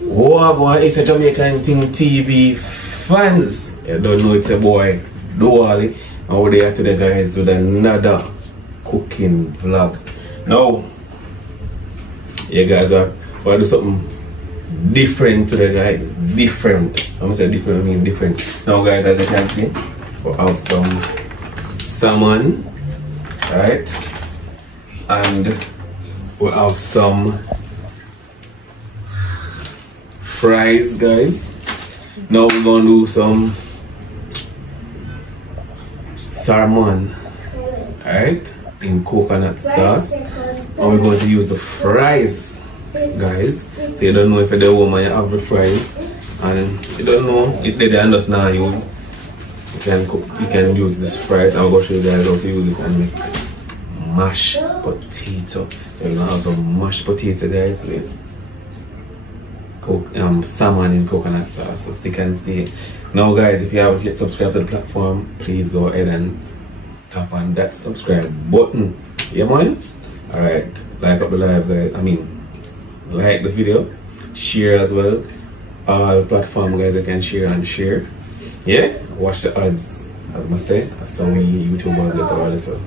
What it's a Jamaican thing TV fans. You don't know it's a boy Duali. And we're there today guys with another cooking vlog. Now you guys are going to do something different today guys. Different. I'm gonna say different, I mean different. Now guys, as you can see, we have some salmon, right? And we have some fries guys. Now we're gonna do some salmon, right, in coconut sauce, and we're going to use the fries guys. So you don't know if you're the woman you have the fries, and you don't know if they just not use, you can use this fries. I'll go show you guys how to use this and make mashed potato. So we're gonna have some mashed potato guys with salmon in coconut sauce, so stick and stay. Now guys, if you haven't yet subscribed to the platform, please go ahead and tap on that subscribe button. Yeah man? Alright, like up the live guys, like the video, share as well. All platform guys that can share and share. Yeah? Watch the ads, as I say, as some YouTubers that are a little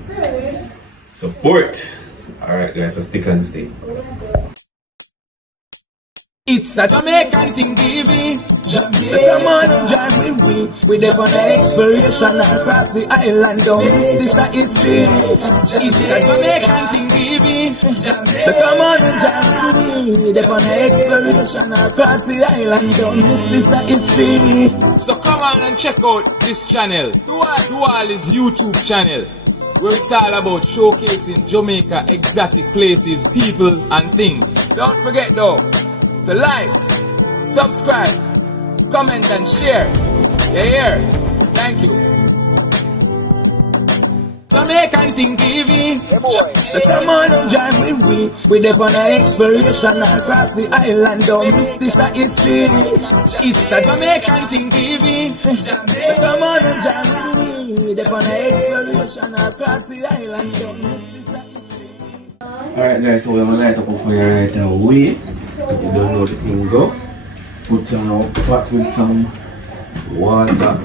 support. Alright guys, so stick and stay. It's a Jamaican thing, baby. So come on and join with me. We're there for the exploration across the island. Don't miss this history. It's a Jamaican thing, baby. So come on and join with me. We're there for the exploration across the island. Don't miss this history. So come on and check out this channel. Dual is YouTube channel, where it's all about showcasing Jamaica exotic places, people and things. Don't forget though to like, subscribe, comment and share. Yeah, thank you. Jamaican thing TV. So come on and join with me. We're there for the exploration across the island. Don't miss this history. It's a Jamaican thing TV. So come on and join with me. We're there for the exploration across the island. Don't miss this history. Alright guys, so we're gonna light up a fire right away. You don't know the thing go. Put on a pot with some water.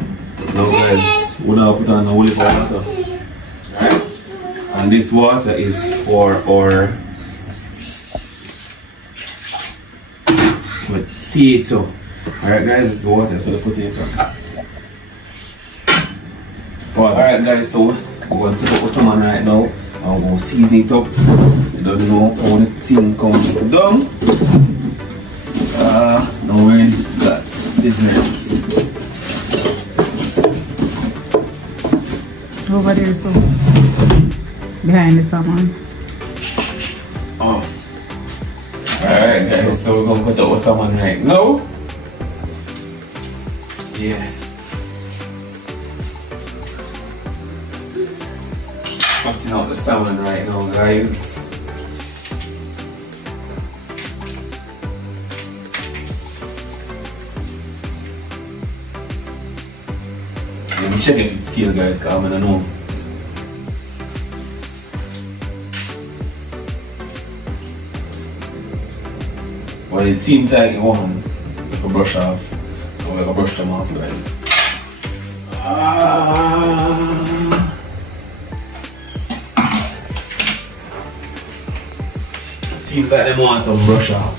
Now guys, we're gonna put on a whole water. Right? And this water is for our potato. Alright guys, this is the water, so the potato. Alright guys, so we're going to take up the salmon right now. And we're going to season it up. You don't know how the thing comes down. Now where is that seasoning? Over there, so behind the salmon. Oh. Alright guys, so we're gonna cut out the salmon right now. Yeah. Cutting out the salmon right now guys. Let me check if it's scale guys, because I'm gonna know. Well, it seems like you want to brush off, so we're gonna brush them off guys. Seems like they want some brush off.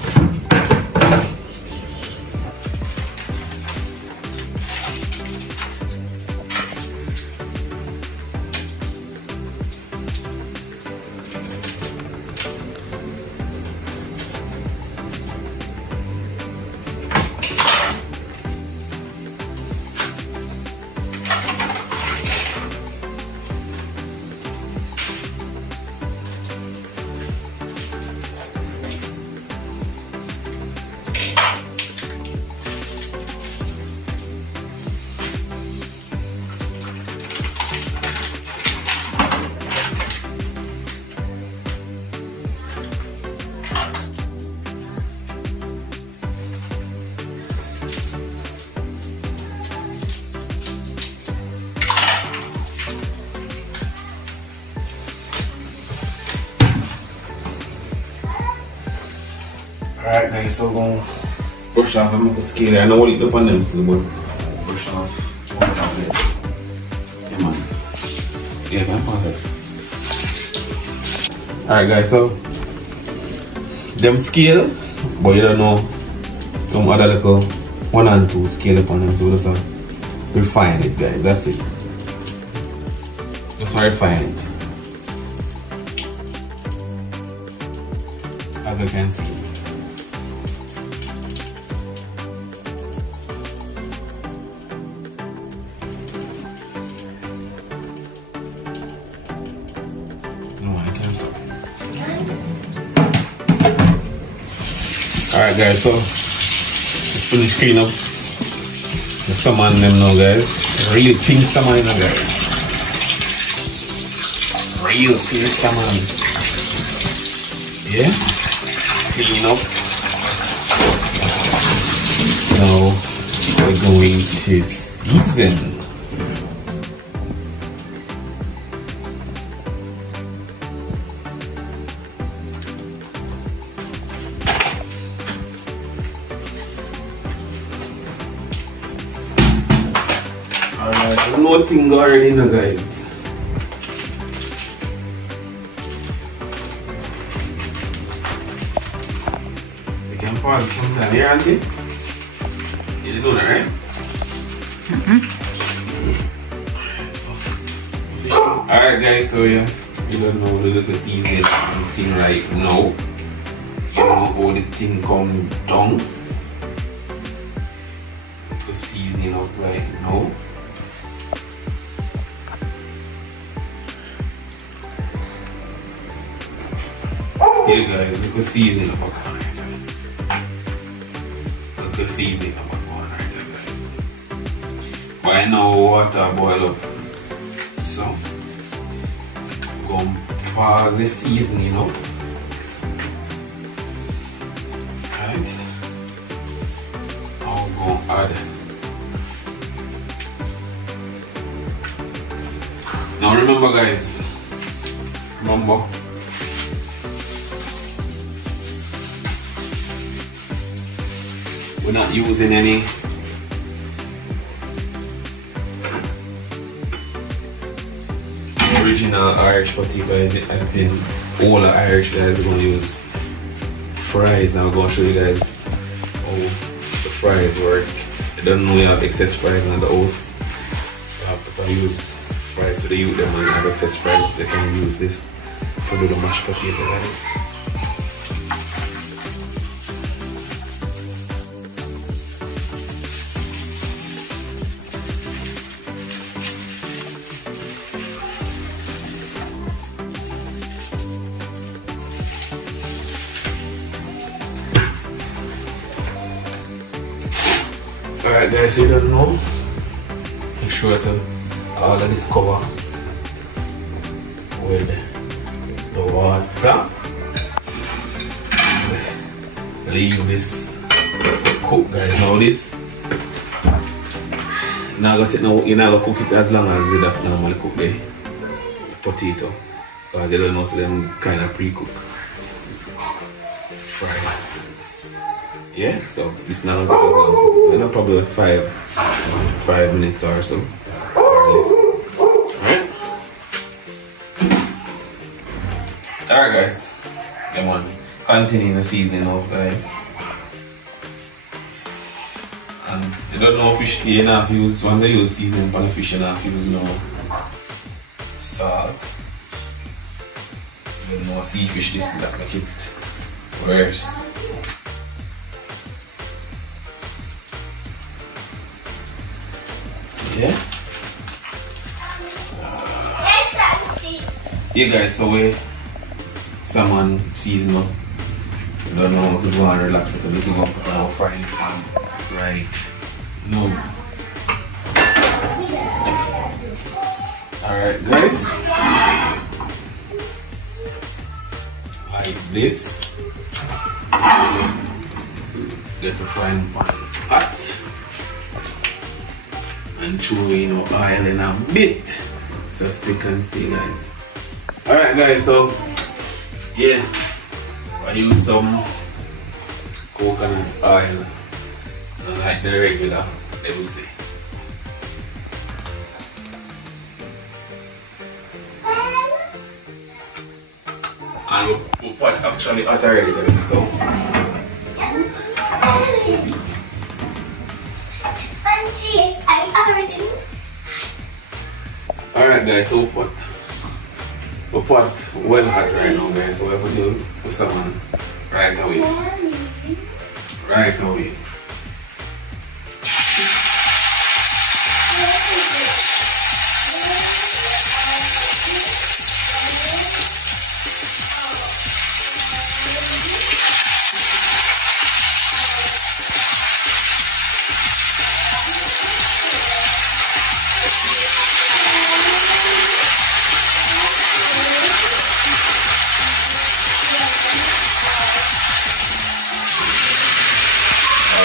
Alright guys, so we're going to brush off and make a scale. I know what it up on them still, but brush off all that bit. Yeah, man. Yeah, I'm perfect. Alright, guys, so them scale, but you don't know some other little 1 and 2 scale upon them, so we just refine it, guys. That's it. Just refine it. As you can see. Alright guys, so let's finish clean up the salmon them now, guys. Real pink salmon in there, guys. Real pink salmon. Yeah? Clean up. Now we're going to season. Alright, nothing going in, guys. You can pause it sometime here, auntie. You didn't know that, right? Alright, guys, so yeah, you don't know the little season thing right now. You know how the thing come down. The seasoning out right now. Here guys, look at seasoning about one right there. Look at seasoning about one right there, guys. Right now water boil up. So I'm going to pause the seasoning up. Right. Now I'm going to add. Now remember guys, remember we're not using any original Irish potato. I think all the Irish guys are going to use fries. I'm going to show you guys how the fries work. I don't know you have excess fries in the house. If I use fries for the youth, them and have excess fries, they can use this for the mashed potato, guys. Alright guys, you don't know, make sure all of this cover with the water. Leave this for cook, guys. Now this, you're not gonna cook it as long as you normally cook the potato, because you don't know, so them kind of pre-cook fries. Yeah, so this now goes on probably 5 minutes or so, or less. Alright guys, come on, continue the seasoning off, guys. And you don't know fish tea, you not use, when they use seasoning for the fish, you not use no salt. You don't know sea fish, this that make it worse. Yeah. Yeah guys, so we salmon season up. I don't know if you want to relax with everything up with our frying pan right now. Alright guys. Like this. Get the frying pan hot. And throw in our oil in a bit, so stick and stay, guys. Alright guys, so yeah, I use some coconut oil like the regular, let me see. And we put actually hot already then, so. Alright guys, so we put well hot right now guys, so we're going to put salmon right away. Right away.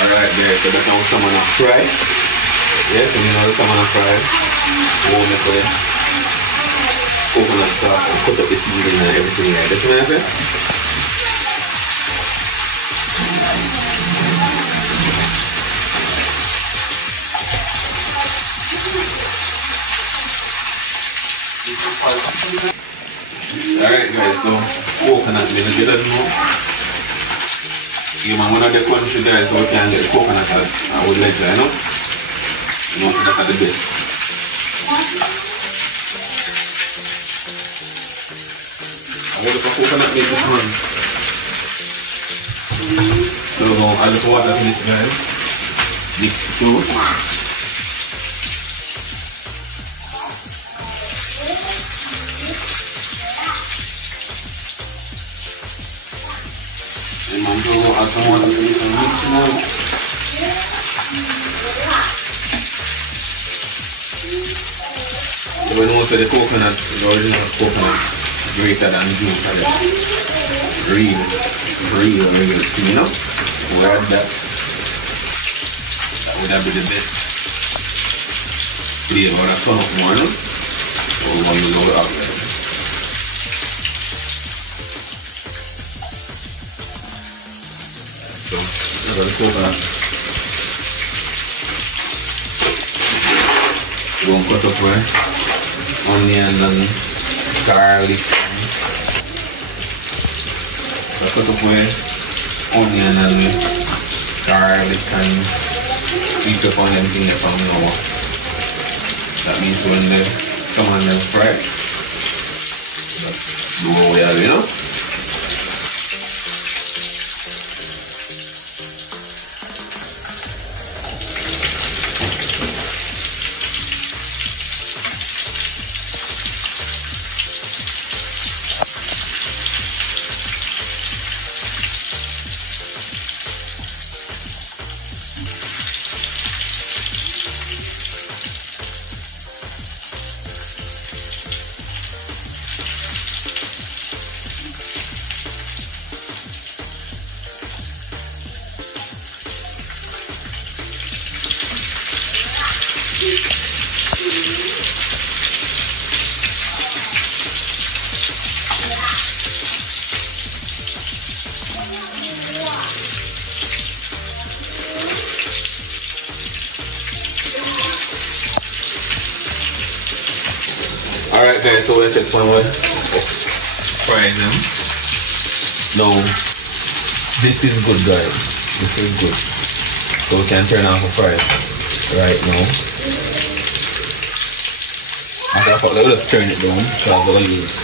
Alright guys, so that's how salmon are fried. Yes, and you know the salmon are fried. We'll make the coconut sauce and cut up the seasoning and everything like this. What I say? Alright guys, so coconut milk, you don't know. You man, one of the country guys, so we can get the coconut that I would like that, you know? You know, that's the best. I want the coconut milk this one. So we're going to add the water to this guys. Mix it too. And I'm going to add some water to this and mix it now. So we know that the coconut, the original coconut, is greater than juice. Real, you know? We add that. That would have been the best flavor that come up more, no? So we're going to use all the alcohol. So, I'm going to coconut. We're going to cut up where onion and garlic. I cut up where onion and garlic and sweet up on them things from now. That means when the salmon is fried, that's the way we have, you know? Alright guys, so we'll check one way. Frying them. Now, this is good guys. This is good. So we can turn off the fry right now. After I thought, let's turn it down so I'm going to use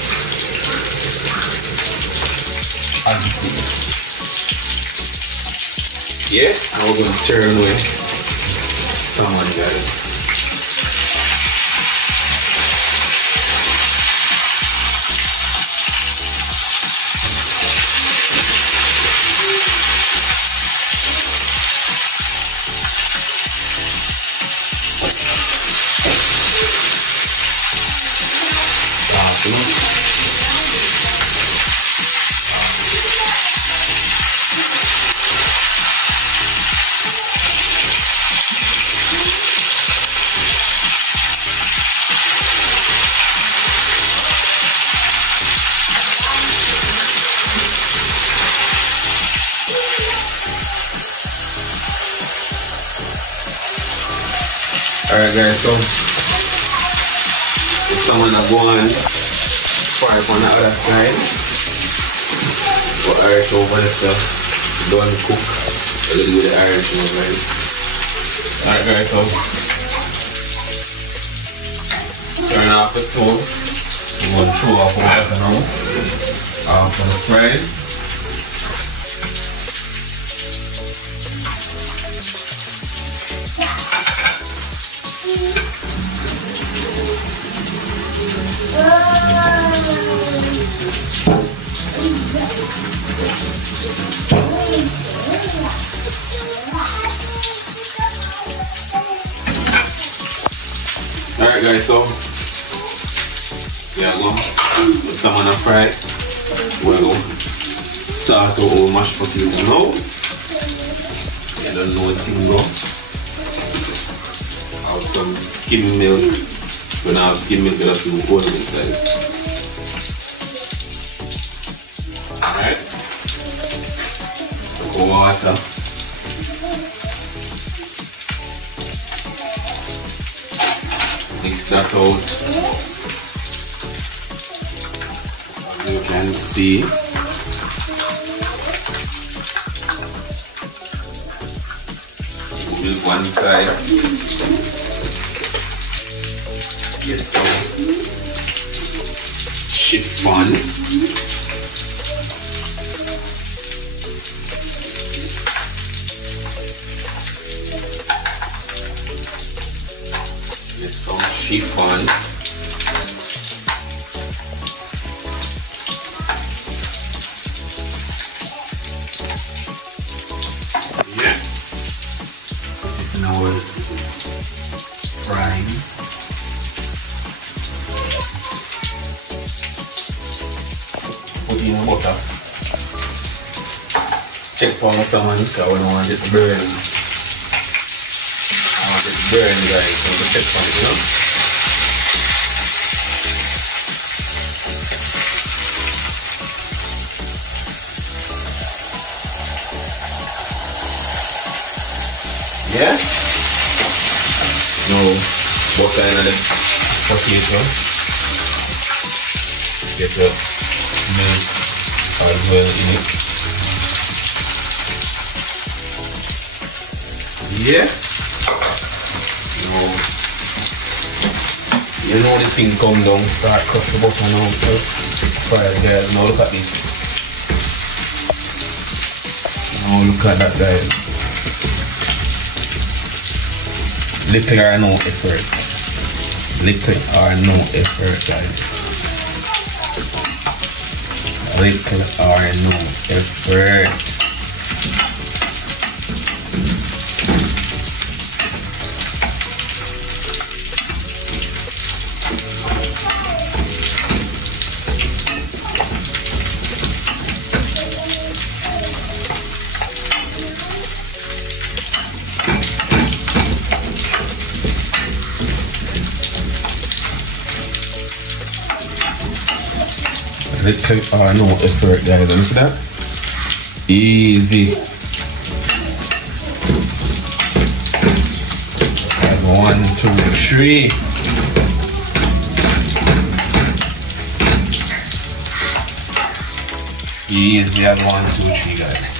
yeah, and we're going to turn with salmon guys. Alright guys, so this salmon are going fry up on the other side. But Irish over this stuff don't cook a little bit of Irish now guys. Alright guys, so turn off the stove. I'm going to throw off the water now for the fries. Alright guys, so yeah, go put salmon and fry. We're going to start our mashed potato now. You don't know what thing go. Have some skim milk. When I have skim milk, that's the whole milk guys. Alright. Pour water. Mix that out. As you can see, milk one side. Get some chiffon. Get some chiffon. Yeah. Now fries. Put in butter. Check on the salmon because I don't want it to burn. I want it to burn guys, so to check on it, you know? Yeah? Now, butter in the potato. Get the milk as well in it. Yeah? Now, you know the thing come down, start crush the butter now. Fire guys, now look at this. Now look at that guys. Little or no effort. Little or no effort guys. Little or no effort. Little or no effort guys, you see that? Easy. That's 1, 2, 3. Easy as 1, 2, 3 guys.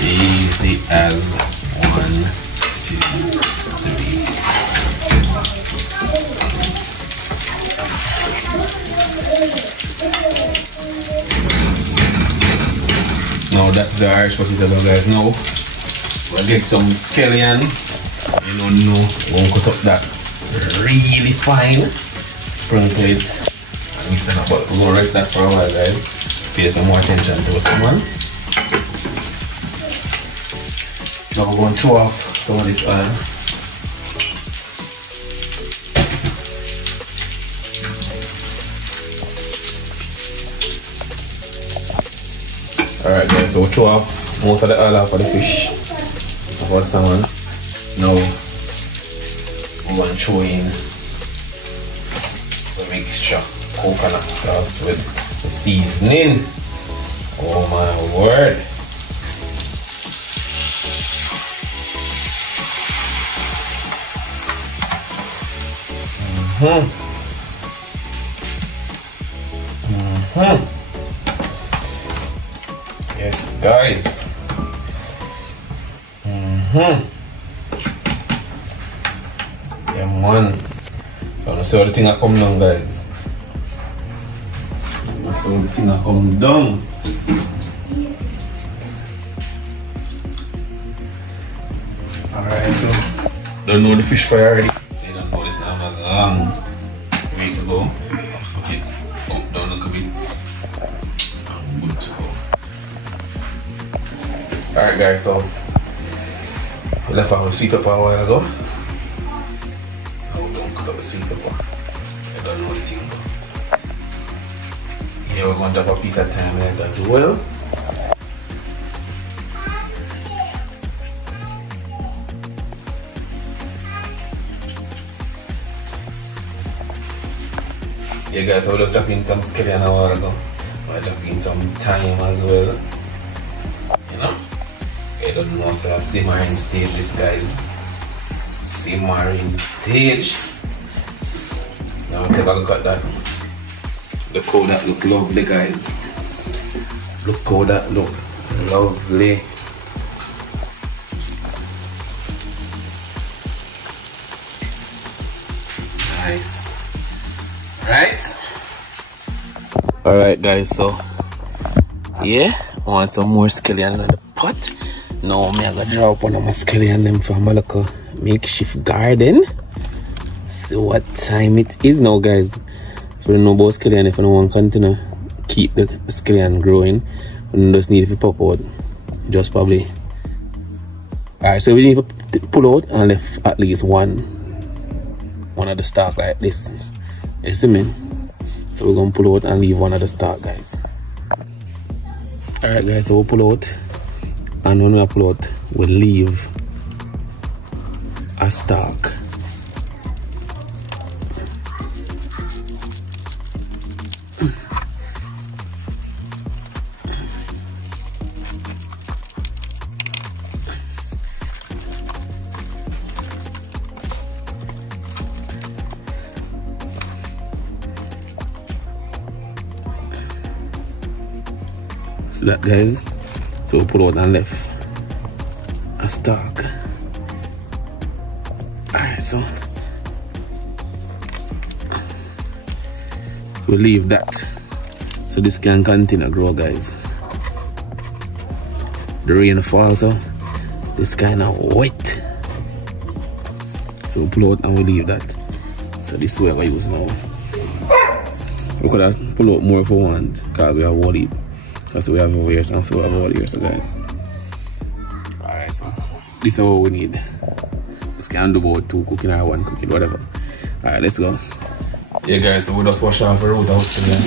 Easy as 1, 2, 3. Now that's the Irish potato guys. Now we'll get some scallion. You don't know, we'll cut up that really fine. Sprinkle it and mix it up, but we're gonna rest that for a while guys. Pay some more attention to the salmon. Now we're going to throw off some of this oil. Alright guys, so we'll throw off most of the oil off of the fish, of our salmon. Now we're going to throw in the mixture, coconut sauce with the seasoning. Oh my word. Yes, guys. Yeah, man. So I'm see how the thing come down, guys. I'm see how the thing come down. Alright, so don't know the fish fry already. So you don't know this now has a long way to go. So okay, up down a little bit. I'm good to go. Alright guys, so we left our sweet pepper a while ago. Now we're going to cut up the sweet pepper. I don't know the thing though. Here we're going to have a piece of thyme in it as well. Yeah guys, I will just drop in some scallion a while ago. I drop in some thyme as well. You know? I don't know, so simmering stage this guys. Simmering stage. Now take a look at that. Look how that look lovely guys. Look how that look lovely. Nice. Right? Alright guys, so yeah, I want some more scallion in the pot. Now I'm gonna drop one of my scallion them from a local makeshift garden. So what time it is now guys. If you don't know about scallion, if you don't want to continue keep the scallion growing, you just need to pop out. Just probably. Alright, so we need to pull out and left at least one of the stalk like this. You see me? So we're gonna pull out and leave one of the stalk guys. Alright guys, so we'll pull out, and when we pull out, we'll leave a stalk. See that guys? So we pull out and left a stalk. Alright, so we'll leave that so this can continue to grow guys. The rain falls, so this kind of wet. So we'll pull out and we'll leave that. So this is what we use now. We could have pull out more if we want because we have one heap. That's what we have over here, so we have over here, so guys. Alright, so this is what we need. This can do about 2 cooking or 1 cooking, whatever. Alright, let's go. Yeah guys, so we just wash off the root out scallion.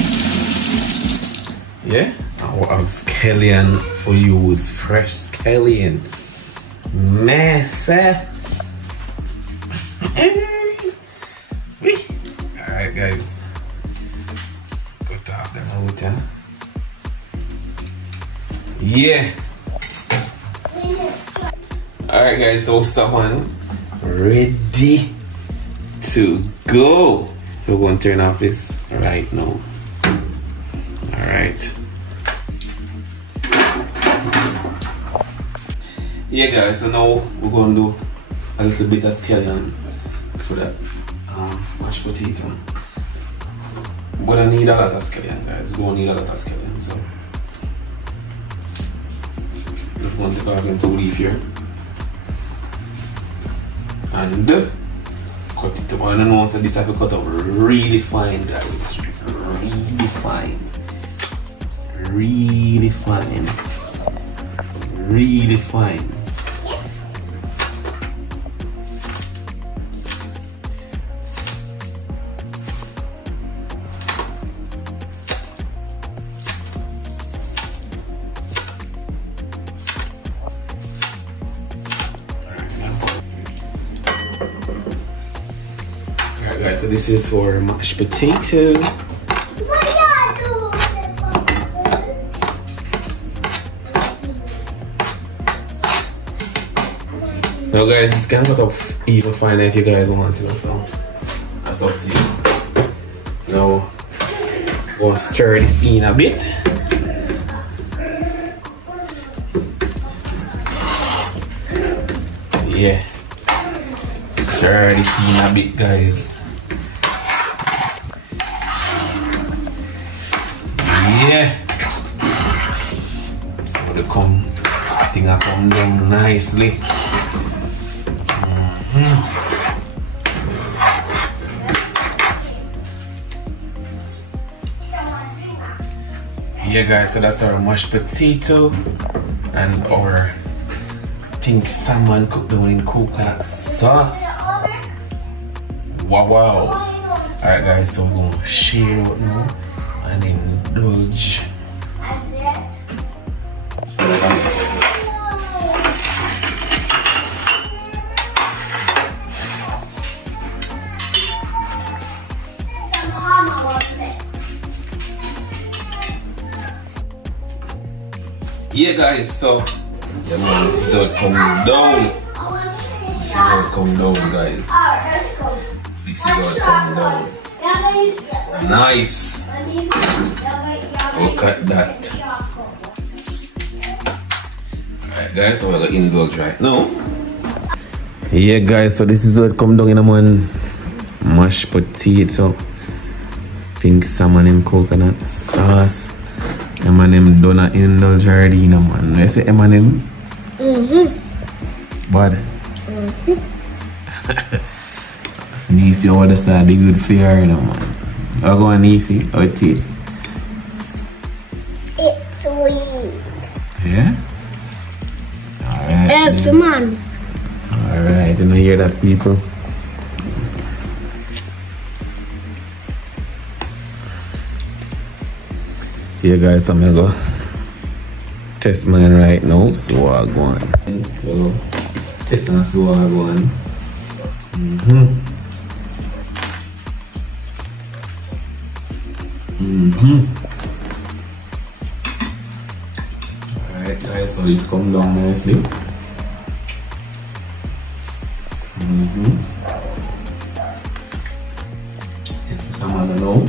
Yeah? And we have scallion for use, fresh scallion. Messy. Alright guys. Cut off them out, yeah? Yeah. Alright guys, so salmon ready to go. So we're going to turn off this right now. Alright. Yeah guys, so now we're going to do a little bit of scallion for that mashed potato. We're going to need a lot of scallion guys, we're going to need a lot of scallion. So just going to go ahead and take leaf here and cut it up. I don't know, so this have to cut up really fine guys, really fine, really fine, really fine. Guys, so this is for mashed potato. Now guys, this can cut up even finer if you guys want to, so That's up to you. Now, go stir this in a bit. Yeah. Stir this in a bit, guys. Yeah. So the thing I come down nicely. Yeah guys, so that's our mashed potato and our salmon cooked down in coconut sauce. Wow. Alright guys, so we're gonna share it out now and indulge. Yeah guys, so yeah man, this is how it come down. This is how it come down, guys. This is how it come down. Nice. Look at that. Alright guys, so we're gonna indulge right now. Yeah guys, so this is how it come down in a man. Mashed potato, pink salmon in coconut sauce. M&M done indulge already, man. You say M&M? What? Sneeze your other side, the good for you, man. I'll go on easy. How it is? It's sweet. Yeah? Alright. Come on. Alright, you know hear that, people? Yeah guys, I'm gonna go test mine right now, see what I go on. Go test and see what I go on. Alright guys, so this come down nicely. Test some other now.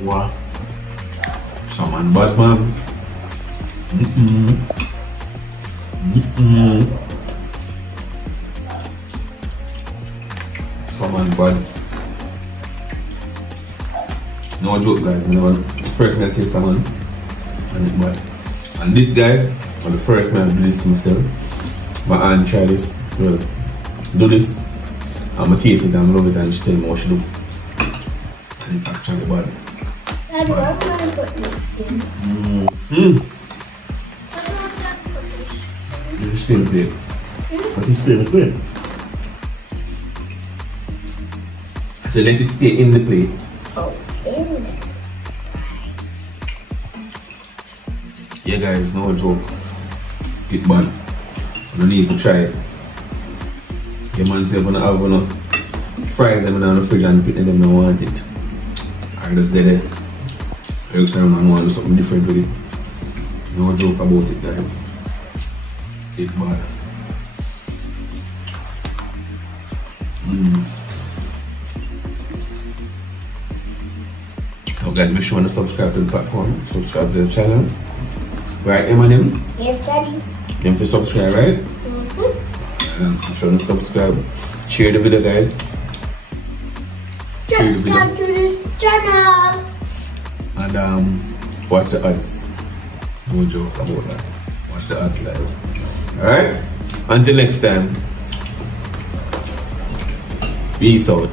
Wow, someone bad man. Someone bad. No joke guys, no first time I taste someone and it's bad. And this guys, for the first time I do this myself. My aunt tried this, well, do this, I'm gonna taste it, I'm gonna love it and she tell me what she do. And it's actually bad. Daddy, where am I going to put this skin? The skin plate. What is skin plate? So let it stay in the plate. Okay. Yeah guys, no joke. It's bad. You don't need to try it. Your man say you're gonna have fries them down the fridge and put them don't want it. I just did it. Next time I want to do something different with it. No joke about it guys. It's bad. So guys, make sure to subscribe to the platform, subscribe to the channel. Right, M&M? Yes, Daddy. You have to subscribe, right? Make sure to subscribe. Share the video guys. Subscribe to this channel. And watch the ads. No joke about that. Watch the ads live. Alright? Until next time. Peace out.